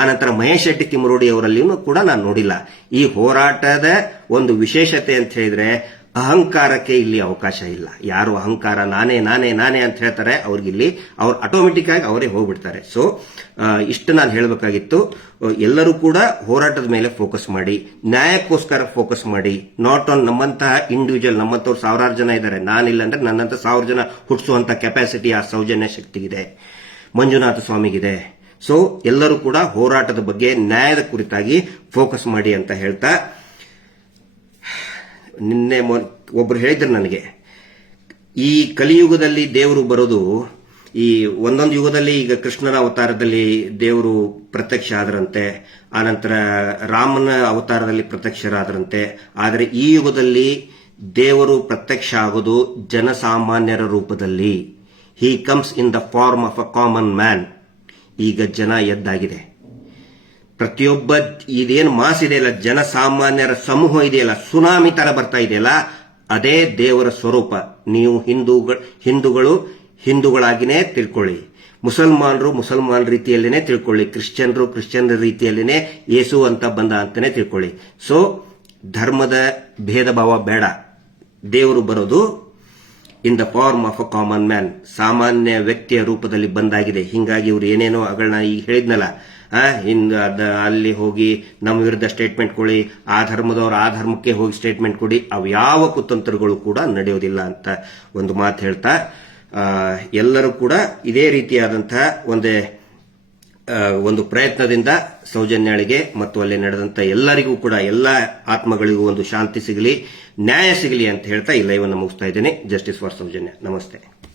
ಆನಂತರ ಮಹೇಶ್ ಶೆಟ್ಟಿ ತಿಮ್ಮರೂಡಿ ಅವರಲ್ಲಿನೂ ಕೂಡ ನಾನು ನೋಡಿಲ್ಲ ಈ ಹೋರಾಟದ ಒಂದು ವಿಶೇಷತೆ ಅಂತ ಹೇಳಿದ್ರೆ ಅಹಂಕಾರಕ್ಕೆ ಇಲ್ಲಿ ಅವಕಾಶ ಇಲ್ಲ ಯಾರು ಅಹಂಕಾರ ನಾನೇ ನಾನೇ ನಾನೇ ಅಂತ ಹೇಳ್ತಾರೆ ಅವ್ರಿಗಿಲ್ಲಿ ಅವ್ರು ಆಟೋಮೆಟಿಕ್ ಆಗಿ ಅವರೇ ಹೋಗ್ಬಿಡ್ತಾರೆ ಸೊ ಇಷ್ಟು ನಾನು ಹೇಳಬೇಕಾಗಿತ್ತು ಎಲ್ಲರೂ ಕೂಡ ಹೋರಾಟದ ಮೇಲೆ ಫೋಕಸ್ ಮಾಡಿ ನ್ಯಾಯಕ್ಕೋಸ್ಕರ ಫೋಕಸ್ ಮಾಡಿ ನಾಟ್ ಆನ್ ನಮ್ಮಂತಹ ಇಂಡಿವಿಜುವಲ್ ನಮ್ಮಂಥವ್ರು ಸಾವಿರಾರು ಜನ ಇದ್ದಾರೆ ನಾನಿಲ್ಲ ಅಂದ್ರೆ ನನ್ನಂತ ಸಾವಿರ ಜನ ಹುಟ್ಟಿಸುವಂತ ಕೆಪಾಸಿಟಿ ಆ ಸೌಜನ್ಯ ಶಕ್ತಿ ಇದೆ ಮಂಜುನಾಥ ಸ್ವಾಮಿಗಿದೆ ಸೊ ಎಲ್ಲರೂ ಕೂಡ ಹೋರಾಟದ ಬಗ್ಗೆ ನ್ಯಾಯದ ಕುರಿತಾಗಿ ಫೋಕಸ್ ಮಾಡಿ ಅಂತ ಹೇಳ್ತಾ ನಿನ್ನೆ ಒಬ್ರು ಹೇಳಿದ್ರು ನನಗೆ ಈ ಕಲಿಯುಗದಲ್ಲಿ ದೇವರು ಬರೋದು ಈ ಒಂದೊಂದು ಯುಗದಲ್ಲಿ ಈಗ ಕೃಷ್ಣನ ಅವತಾರದಲ್ಲಿ ದೇವರು ಪ್ರತ್ಯಕ್ಷ ಆದರಂತೆ ಆನಂತರ ರಾಮನ ಅವತಾರದಲ್ಲಿ ಪ್ರತ್ಯಕ್ಷರಾದ್ರಂತೆ ಆದರೆ ಈ ಯುಗದಲ್ಲಿ ದೇವರು ಪ್ರತ್ಯಕ್ಷ ಆಗೋದು ಜನಸಾಮಾನ್ಯರ ರೂಪದಲ್ಲಿ he comes in the form of a common man ಈಗ ಜನ ಎದ್ದಾಗಿದೆ ಪ್ರತಿಯೊಬ್ಬ ಇದೇನು ಮಾಸ್ ಇದೆಯಲ್ಲ ಜನಸಾಮಾನ್ಯರ ಸಮೂಹ ಇದೆಯಲ್ಲ ಸುನಾಮಿ ತರ ಬರ್ತಾ ಇದೆಯಲ್ಲ ಅದೇ ದೇವರ ಸ್ವರೂಪ ನೀವು ಹಿಂದೂ ಹಿಂದೂಗಳು ಹಿಂದೂಗಳಾಗಿನೇ ತಿಳ್ಕೊಳ್ಳಿ ಮುಸಲ್ಮಾನರು ಮುಸಲ್ಮಾನ್ ರೀತಿಯಲ್ಲೇನೆ ತಿಳ್ಕೊಳ್ಳಿ ಕ್ರಿಶ್ಚಿಯನ್ರು ಕ್ರಿಶ್ಚಿಯನ್ ರೀತಿಯಲ್ಲೇನೆ ಯೇಸು ಅಂತ ಬಂದ ಅಂತಾನೆ ತಿಳ್ಕೊಳ್ಳಿ ಸೊ ಧರ್ಮದ ಭೇದ ಭಾವ ಬೇಡ ದೇವರು ಬರೋದು in the form of a common man ಸಾಮಾನ್ಯ ವ್ಯಕ್ತಿಯ ರೂಪದಲ್ಲಿ ಬಂದಾಗಿದೆ ಹಿಂಗಾಗಿ ಇವರು ಏನೇನೋ ಅಗಳನ್ನ ಈಗ ಹೇಳಿದ್ನಲ್ಲ ಹಿಂದೆ ಅದ ಅಲ್ಲಿ ಹೋಗಿ ನಮ್ಮ ವಿರುದ್ಧ ಸ್ಟೇಟ್ಮೆಂಟ್ ಕೊಡಿ ಆ ಧರ್ಮದವರು ಆ ಧರ್ಮಕ್ಕೆ ಹೋಗಿ ಸ್ಟೇಟ್ಮೆಂಟ್ ಕೊಡಿ ಅವು ಯಾವ ಕುತಂತ್ರಗಳು ಕೂಡ ನಡೆಯೋದಿಲ್ಲ ಅಂತ ಒಂದು ಮಾತು ಹೇಳ್ತಾ ಎಲ್ಲರೂ ಕೂಡ ಇದೇ ರೀತಿಯಾದಂತಹ ಒಂದೇ ಒಂದು ಪ್ರಯತ್ನದಿಂದ ಸೌಜನ್ಯಾಳಿಗೆ ಮತ್ತು ಅಲ್ಲಿ ನಡೆದಂತ ಎಲ್ಲರಿಗೂ ಕೂಡ ಎಲ್ಲ ಆತ್ಮಗಳಿಗೂ ಒಂದು ಶಾಂತಿ ಸಿಗಲಿ ನ್ಯಾಯ ಸಿಗಲಿ ಅಂತ ಹೇಳ್ತಾ ಈ ಲೈವನ್ನು ಮುಗಿಸ್ತಾ ಇದ್ದೇನೆ ಜಸ್ಟಿಸ್ ಫಾರ್ ಸೌಜನ್ಯ ನಮಸ್ತೆ